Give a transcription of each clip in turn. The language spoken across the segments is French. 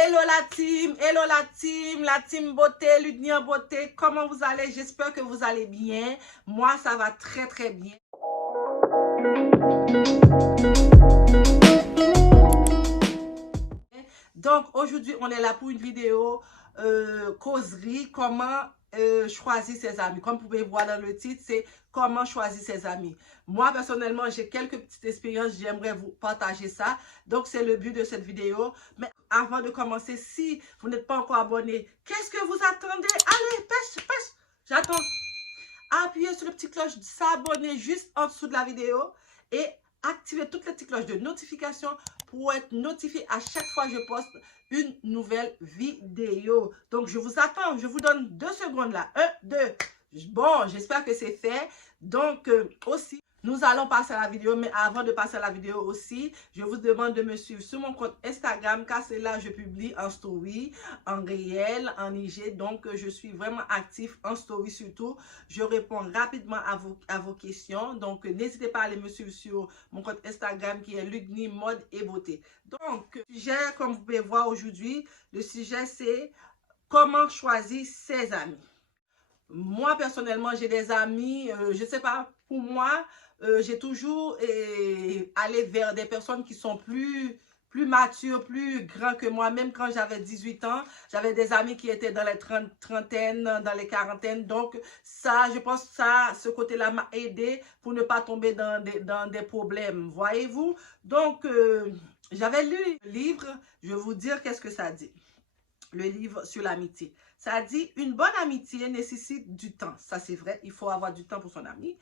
hello la team beauté, Ludni en beauté, comment vous allez? J'espère que vous allez bien. Moi, ça va très très bien. Donc, aujourd'hui, on est là pour une vidéo causerie, comment choisir ses amis. Comme vous pouvez voir dans le titre, c'est comment choisir ses amis. Moi, personnellement, j'ai quelques petites expériences, j'aimerais vous partager ça. Donc, c'est le but de cette vidéo. Mais avant de commencer, si vous n'êtes pas encore abonné, qu'est-ce que vous attendez? Allez, pêche, pêche, j'attends. Appuyez sur le petit cloche, s'abonner juste en dessous de la vidéo et activez toutes les petites cloches de notification pour être notifié à chaque fois que je poste une nouvelle vidéo. Donc, je vous attends. Je vous donne 2 secondes là. 1, 2. Bon, j'espère que c'est fait. Donc, aussi, nous allons passer à la vidéo. Mais avant de passer à la vidéo aussi, je vous demande de me suivre sur mon compte Instagram, car c'est là que je publie en story, en réel, en IG. Donc, je suis vraiment actif en story surtout. Je réponds rapidement à vos questions. Donc, n'hésitez pas à aller me suivre sur mon compte Instagram qui est Ludni Mode et Beauté. Donc, le sujet, comme vous pouvez voir aujourd'hui, le sujet c'est comment choisir ses amis. Moi, personnellement, j'ai des amis, je ne sais pas, pour moi, j'ai toujours allé vers des personnes qui sont plus matures, plus grands que moi. Même quand j'avais 18 ans, j'avais des amis qui étaient dans les trentaines, dans les quarantaines. Donc, ça, je pense que ça, ce côté-là m'a aidé pour ne pas tomber dans des problèmes. Voyez-vous? Donc, j'avais lu le livre, je vais vous dire qu'est-ce que ça dit. Le livre sur l'amitié. Ça dit, une bonne amitié nécessite du temps. Ça, c'est vrai, il faut avoir du temps pour son ami.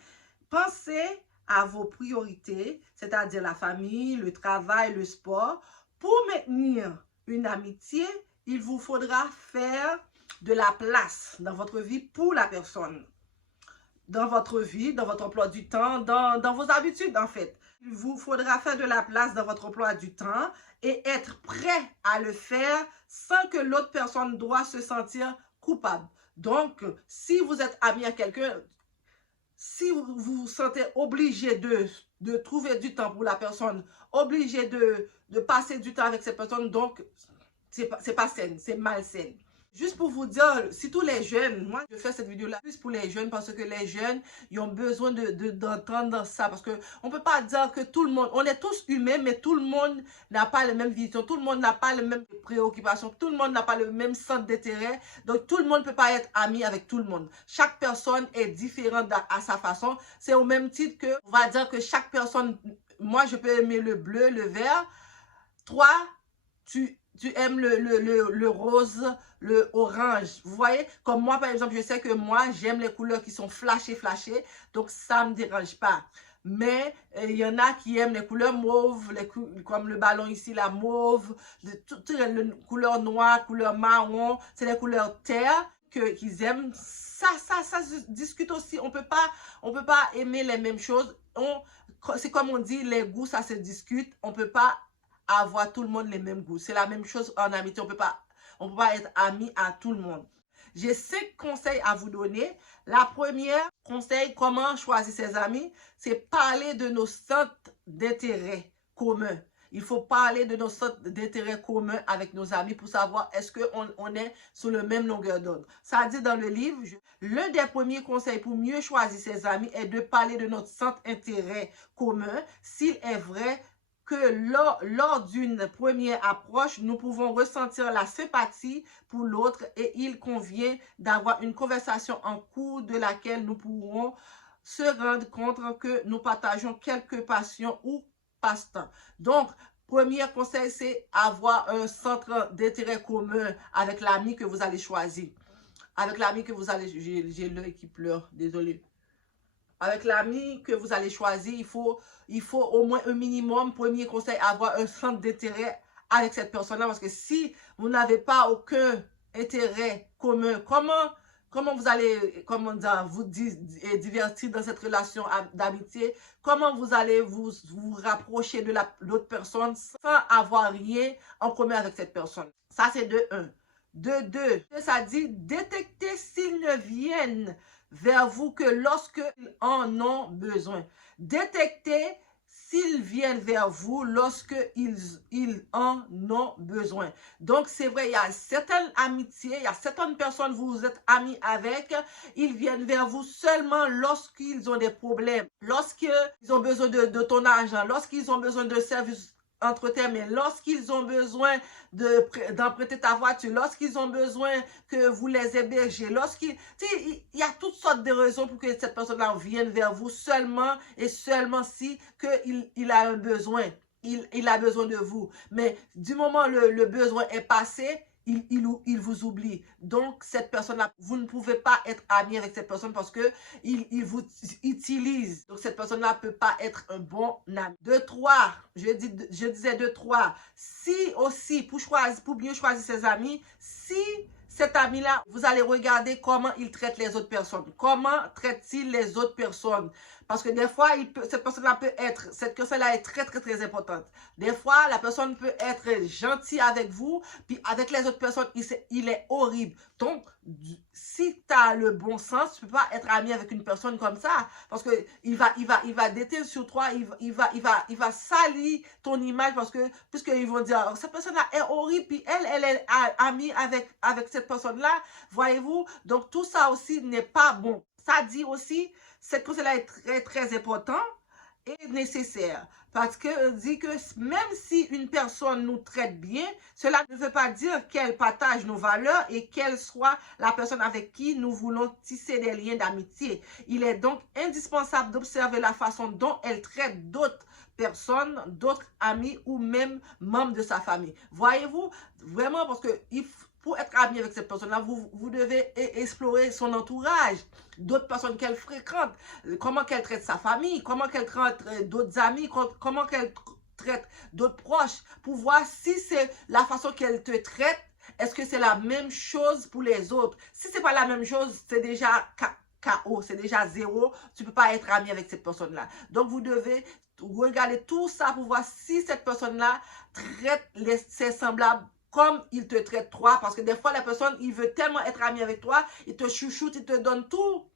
Pensez à vos priorités, c'est-à-dire la famille, le travail, le sport. Pour maintenir une amitié, il vous faudra faire de la place dans votre vie pour la personne. Dans votre vie, dans votre emploi du temps, dans vos habitudes en fait. Il vous faudra faire de la place dans votre emploi du temps et être prêt à le faire sans que l'autre personne doit se sentir coupable. Donc, si vous êtes ami à quelqu'un, si vous vous sentez obligé de trouver du temps pour la personne, obligé de passer du temps avec cette personne, donc, c'est pas sain, c'est malsain. Juste pour vous dire, si tous les jeunes, moi je fais cette vidéo-là plus pour les jeunes parce que les jeunes, ils ont besoin d'entendre ça. Parce qu'on ne peut pas dire que tout le monde, on est tous humains, mais tout le monde n'a pas la même vision, tout le monde n'a pas les mêmes préoccupations, tout le monde n'a pas le même centre d'intérêt. Donc tout le monde ne peut pas être ami avec tout le monde. Chaque personne est différente à sa façon. C'est au même titre que, on va dire que chaque personne, moi je peux aimer le bleu, le vert. Toi, tu aimes le rose, le orange. Vous voyez? Comme moi, par exemple, je sais que moi, j'aime les couleurs qui sont flashées. Donc, ça ne me dérange pas. Mais il y en a qui aiment les couleurs mauves, comme le ballon ici, la mauve, toutes les couleurs noires, couleurs marron, c'est les couleurs terre qu'ils aiment. Ça se discute aussi. On peut pas aimer les mêmes choses. C'est comme on dit, les goûts, ça se discute. On peut pas avoir tout le monde les mêmes goûts. C'est la même chose en amitié. On peut pas être ami à tout le monde. J'ai 5 conseils à vous donner. La première conseil, comment choisir ses amis, c'est parler de nos centres d'intérêt communs. Il faut parler de nos centres d'intérêt communs avec nos amis pour savoir est-ce qu'on est sur le même longueur d'onde. Ça dit dans le livre, l'un des premiers conseils pour mieux choisir ses amis est de parler de notre centre d'intérêt commun. S'il est vrai que lors d'une première approche, nous pouvons ressentir la sympathie pour l'autre et il convient d'avoir une conversation en cours de laquelle nous pourrons se rendre compte que nous partageons quelques passions ou passe-temps. Donc, premier conseil, c'est avoir un centre d'intérêt commun avec l'ami que vous allez choisir. Avec l'ami que vous allez... J'ai l'œil qui pleure, désolé. Avec l'ami que vous allez choisir, il faut au moins un minimum, premier conseil, avoir un centre d'intérêt avec cette personne-là. Parce que si vous n'avez pas aucun intérêt commun, comment vous allez vous divertir dans cette relation d'amitié? Comment vous allez vous rapprocher de l'autre personne sans avoir rien en commun avec cette personne? Ça, c'est de 1. De 2, ça dit détecter s'ils ne viennent vers vous que lorsqu'ils en ont besoin. Détecter s'ils viennent vers vous lorsque ils en ont besoin. Donc, c'est vrai, il y a certaines amitiés, il y a certaines personnes, vous êtes amis avec, ils viennent vers vous seulement lorsqu'ils ont des problèmes, lorsqu'ils ont besoin de ton argent, lorsqu'ils ont besoin de services entre tes mains, lorsqu'ils ont besoin d'emprunter ta voiture, lorsqu'ils ont besoin que vous les hébergez, il y a toutes sortes de raisons pour que cette personne-là vienne vers vous seulement et seulement si il a un besoin. Il a besoin de vous. Mais du moment le besoin est passé, il vous oublie. Donc, cette personne-là, vous ne pouvez pas être ami avec cette personne parce que il vous utilise. Donc, cette personne-là ne peut pas être un bon ami. De 3, je disais de 3. Si aussi, pour mieux choisir ses amis, si cet ami-là, vous allez regarder comment il traite les autres personnes. Comment traite-t-il les autres personnes? Parce que des fois, cette personne-là peut être, cette personne-là est très, très, très importante. Des fois, la personne peut être gentille avec vous, puis avec les autres personnes, il est horrible. Donc, si tu as le bon sens, tu ne peux pas être ami avec une personne comme ça. Parce qu'il va déteindre sur toi, il va salir ton image parce que, puisqu'ils vont dire, cette personne-là est horrible, puis elle est amie avec cette personne-là. Voyez-vous? Donc, tout ça aussi n'est pas bon. Ça dit aussi, cette chose-là est très, très important et nécessaire. Parce que dit que même si une personne nous traite bien, cela ne veut pas dire qu'elle partage nos valeurs et qu'elle soit la personne avec qui nous voulons tisser des liens d'amitié. Il est donc indispensable d'observer la façon dont elle traite d'autres personnes, d'autres amis ou même membres de sa famille. Voyez-vous, vraiment, parce que pour être ami avec cette personne-là, vous devez explorer son entourage, d'autres personnes qu'elle fréquente, comment qu'elle traite sa famille, comment qu'elle traite d'autres amis, comment qu'elle traite d'autres proches, pour voir si c'est la façon qu'elle te traite, est-ce que c'est la même chose pour les autres. Si c'est pas la même chose, c'est déjà KO, c'est déjà zéro, tu peux pas être ami avec cette personne-là. Donc, vous devez regarder tout ça pour voir si cette personne-là traite ses semblables comme il te traite toi, parce que des fois, la personne, il veut tellement être ami avec toi, il te chouchoute, il te donne tout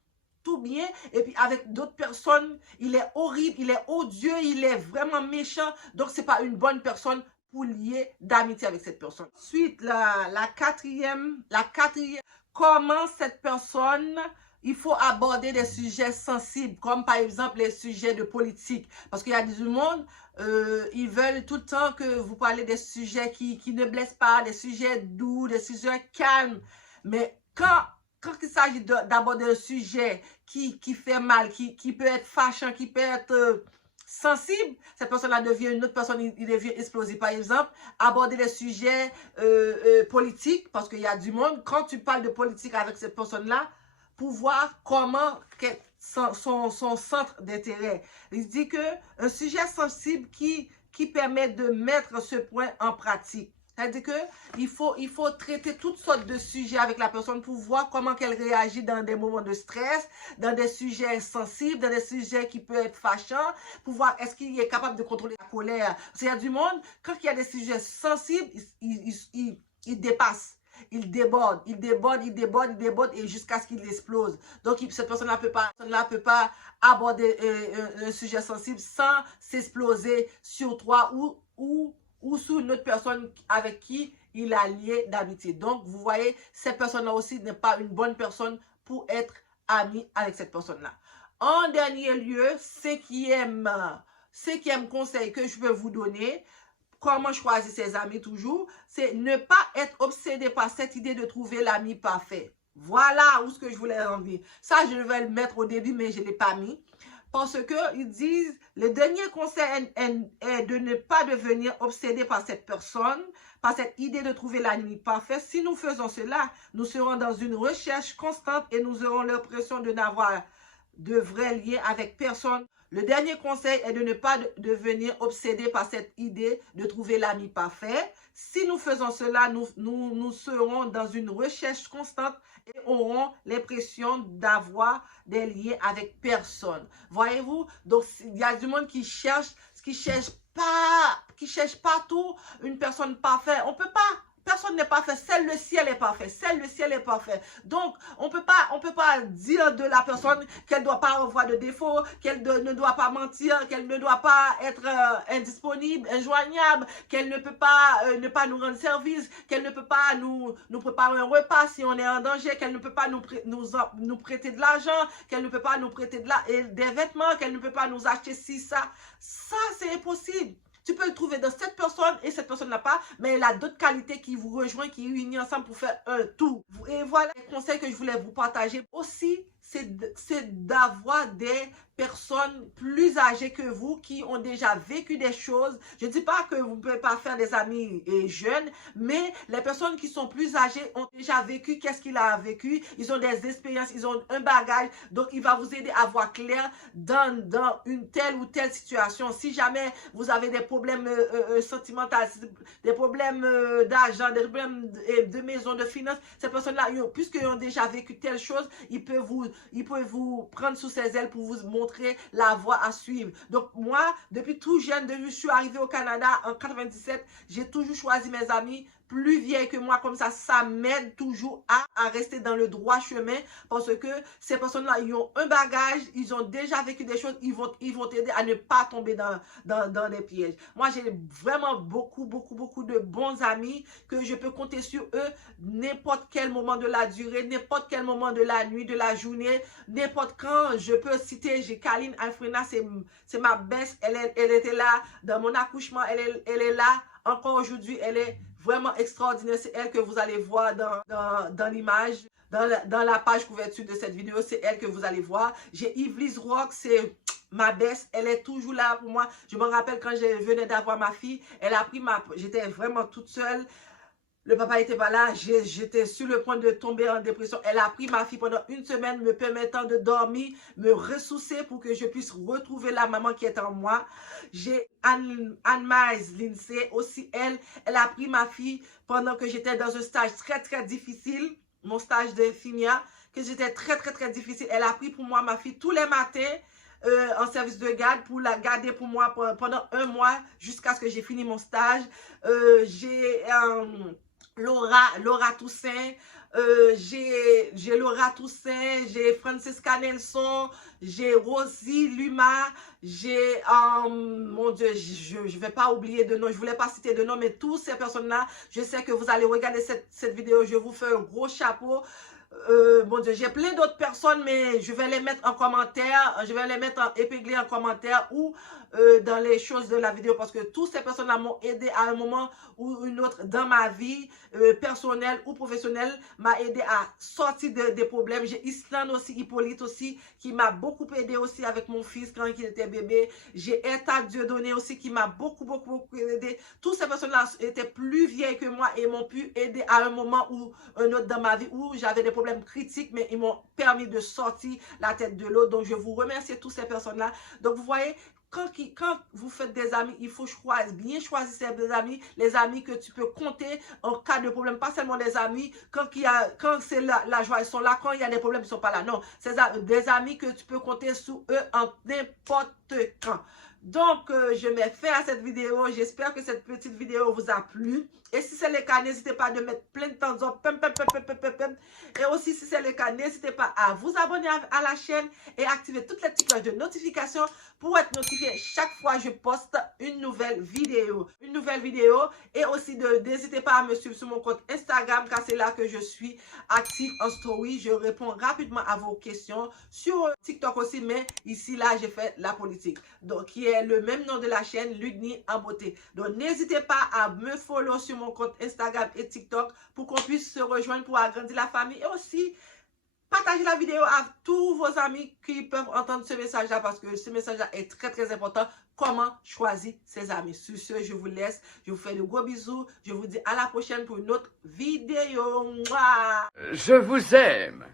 bien, et puis avec d'autres personnes, il est horrible, il est odieux, il est vraiment méchant, donc c'est pas une bonne personne pour lier d'amitié avec cette personne. Ensuite, la quatrième, comment cette personne, il faut aborder des sujets sensibles, comme par exemple les sujets de politique, parce qu'il y a du monde, ils veulent tout le temps que vous parlez des sujets qui ne blessent pas, des sujets doux, des sujets calmes. Mais quand il s'agit d'aborder un sujet qui fait mal, qui peut être fâchant, qui peut être sensible, cette personne-là devient une autre personne, il devient explosif. Par exemple, aborder les sujets politiques, parce qu'il y a du monde, quand tu parles de politique avec cette personne-là, pour voir comment son centre d'intérêt. Il dit qu'un sujet sensible qui permet de mettre ce point en pratique. C'est-à-dire qu'il faut traiter toutes sortes de sujets avec la personne pour voir comment elle réagit dans des moments de stress, dans des sujets sensibles, dans des sujets qui peuvent être fâchants, pour voir est-ce qu'il est capable de contrôler la colère. Parce qu'il y a du monde, quand il y a des sujets sensibles, il dépasse. Il déborde et jusqu'à ce qu'il explose. Donc, cette personne-là ne peut pas aborder un sujet sensible sans s'exploser sur toi ou sur une autre personne avec qui il a lié d'amitié. Donc, vous voyez, cette personne-là aussi n'est pas une bonne personne pour être ami avec cette personne-là. En dernier lieu, cinquième conseil que je peux vous donner, comment choisir ses amis toujours, c'est ne pas être obsédé par cette idée de trouver l'ami parfait. Voilà où ce que je voulais en venir. Ça, je vais le mettre au début, mais je ne l'ai pas mis. Parce qu'ils disent, le dernier conseil est de ne pas devenir obsédé par cette personne, par cette idée de trouver l'ami parfait. Si nous faisons cela, nous serons dans une recherche constante et nous aurons l'impression de n'avoir de vrais liens avec personne. Le dernier conseil est de ne pas devenir obsédé par cette idée de trouver l'ami parfait. Si nous faisons cela, nous serons dans une recherche constante et aurons l'impression d'avoir des liens avec personne. Voyez-vous? Donc, il y a du monde qui cherche partout une personne parfaite. On peut pas. Personne personne n'est parfait. Seul le ciel est parfait. Seul le ciel est parfait. Donc, on peut pas dire de la personne qu'elle ne doit pas avoir de défauts, qu'elle ne doit pas mentir, qu'elle ne doit pas être indisponible, injoignable, qu'elle ne peut pas ne pas nous rendre service, qu'elle ne peut pas nous préparer un repas si on est en danger, qu'elle ne peut pas nous prêter de l'argent, qu'elle ne peut pas nous prêter des vêtements, qu'elle ne peut pas nous acheter ci, ça. Ça, c'est impossible. Tu peux le trouver dans cette personne et cette personne n'a pas, mais elle a d'autres qualités qui vous rejoignent, qui unissent ensemble pour faire un tout. Et voilà les conseils que je voulais vous partager. Aussi, c'est d'avoir des personnes plus âgées que vous qui ont déjà vécu des choses. Je ne dis pas que vous ne pouvez pas faire des amis jeunes, mais les personnes qui sont plus âgées ont déjà vécu qu'est-ce qu'il a vécu. Ils ont des expériences, ils ont un bagage. Donc, il va vous aider à voir clair dans une telle ou telle situation. Si jamais vous avez des problèmes sentimentaux, des problèmes d'argent, des problèmes de maison, de finances, ces personnes-là, puisqu'ils ont déjà vécu telle chose, ils peuvent vous prendre sous ses ailes pour vous montrer la voie à suivre. Donc moi, depuis tout jeune, depuis que je suis arrivée au Canada en 97, j'ai toujours choisi mes amis plus vieilles que moi, comme ça m'aide toujours à rester dans le droit chemin, parce que ces personnes-là, ils ont un bagage, ils ont déjà vécu des choses, ils vont t'aider à ne pas tomber dans les pièges. Moi, j'ai vraiment beaucoup de bons amis que je peux compter sur eux n'importe quel moment de la durée, n'importe quel moment de la nuit, de la journée, n'importe quand. Je peux citer, j'ai Kaline Alfrena, c'est ma best, elle était là dans mon accouchement, elle est là encore aujourd'hui, elle est vraiment extraordinaire. C'est elle que vous allez voir dans l'image, dans la page couverture de cette vidéo. C'est elle que vous allez voir. J'ai Yvelise Rock, c'est ma best. Elle est toujours là pour moi. Je me rappelle quand je venais d'avoir ma fille, elle a pris j'étais vraiment toute seule. Le papa n'était pas là, j'étais sur le point de tomber en dépression. Elle a pris ma fille pendant une semaine, me permettant de dormir, me ressourcer pour que je puisse retrouver la maman qui est en moi. J'ai Anne-Maïs Lindsay, aussi elle a pris ma fille pendant que j'étais dans un stage très difficile, mon stage d'infirmière, que j'étais très difficile. Elle a pris pour moi ma fille tous les matins, en service de garde pour la garder pour moi pendant 1 mois jusqu'à ce que j'ai fini mon stage. J'ai Laura Toussaint, j'ai Laura Toussaint, j'ai Francisca Nelson, j'ai Rosie Luma, j'ai, mon Dieu, je ne vais pas oublier de nom, je ne voulais pas citer de nom, mais toutes ces personnes-là, je sais que vous allez regarder cette vidéo, je vous fais un gros chapeau. Mon Dieu, j'ai plein d'autres personnes, mais je vais les mettre en commentaire, je vais les mettre épinglés en commentaire ou dans les choses de la vidéo, parce que toutes ces personnes-là m'ont aidé à un moment ou une autre dans ma vie personnelle ou professionnelle, m'a aidé à sortir des problèmes. J'ai Islande aussi, Hippolyte aussi, qui m'a beaucoup aidé aussi avec mon fils quand il était bébé. J'ai Eta Dieudonné aussi, qui m'a beaucoup aidé. Toutes ces personnes-là étaient plus vieilles que moi et m'ont pu aider à un moment ou un autre dans ma vie où j'avais des problèmes critiques, mais ils m'ont permis de sortir la tête de l'eau. Donc, je vous remercie toutes ces personnes-là. Donc, vous voyez, quand vous faites des amis, il faut bien choisir ces amis, les amis que tu peux compter en cas de problème. Pas seulement les amis, quand c'est la joie, ils sont là. Quand il y a des problèmes, ils ne sont pas là. Non, c'est des amis que tu peux compter sur eux en n'importe quand. Donc, je mets fin à cette vidéo. J'espère que cette petite vidéo vous a plu. Et si c'est le cas, n'hésitez pas à mettre plein de thumbs up. Et aussi, si c'est le cas, n'hésitez pas à vous abonner à la chaîne et activer toutes les petites cloches de notification pour être notifié chaque fois que je poste une nouvelle vidéo. Et aussi, n'hésitez pas à me suivre sur mon compte Instagram, car c'est là que je suis active en story. Je réponds rapidement à vos questions. Sur TikTok aussi, mais ici, là, j'ai fait la politique. Donc, qui est le même nom de la chaîne, Ludni en beauté. Donc, n'hésitez pas à me follow sur mon compte Instagram et TikTok pour qu'on puisse se rejoindre pour agrandir la famille. Et aussi, partagez la vidéo à tous vos amis qui peuvent entendre ce message-là, parce que ce message-là est très important. Comment choisir ses amis. Sur ce, je vous laisse. Je vous fais de gros bisous. Je vous dis à la prochaine pour une autre vidéo. Mouah! Je vous aime.